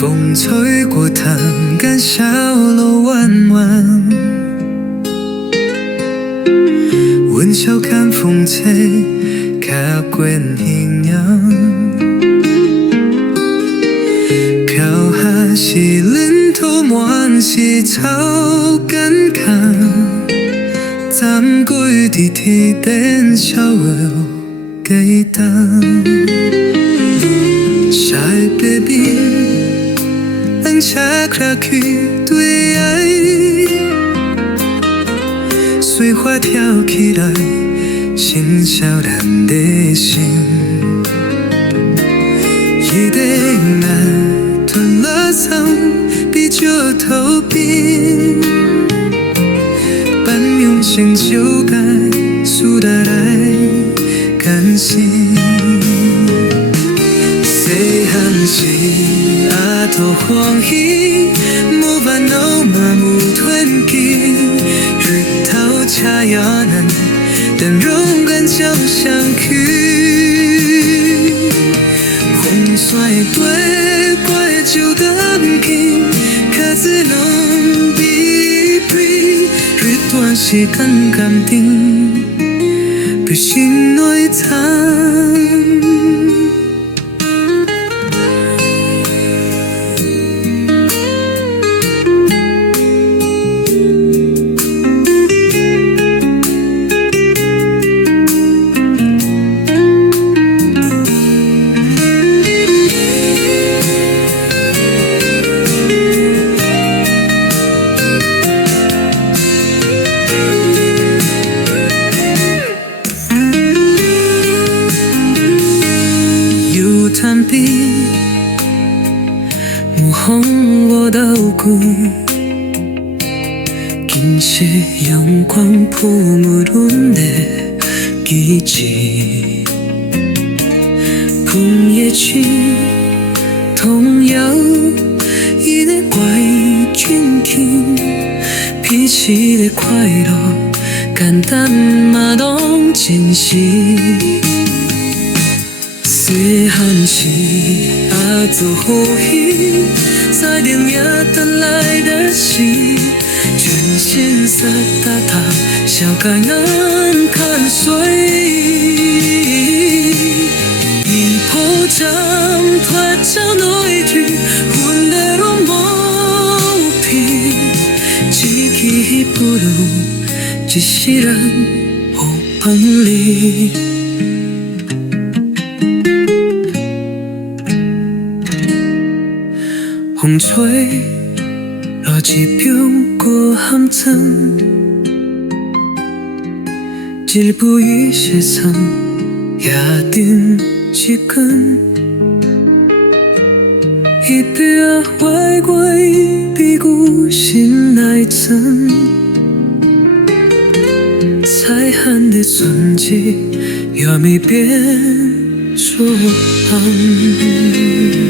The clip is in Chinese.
风吹过藤杆，小楼弯弯，阮笑看风吹，卡卷形影。飘下是恁土满是草干干，站过伫铁灯小楼街灯，下个 baby。车开去对爱，水花跳起来，心笑咱的心。一定爱吞了伤，比石头冰。半用成就该输得来甘心。细汉时。多欢喜，无烦恼嘛无团结，日头恰呀难，但勇敢交相去。风衰对怪就等去，卡子拢比对，日短时间甘甜，被心内藏。探壁，幕红我道过，金色阳光铺满阮的记忆。枫叶青，童谣，伊的怪春天，彼此的快乐，简单嘛拢珍惜。细汉时做好戏，才能也等来的是全身湿哒哒，笑该难看水。一破掌脱将内去，阮的拢无片，一记不如一世人有分离。风吹落一瓢过含春，一步一些伤，也定一根。一杯啊坏怪，比古心内存。再寒的春季，也没变作寒。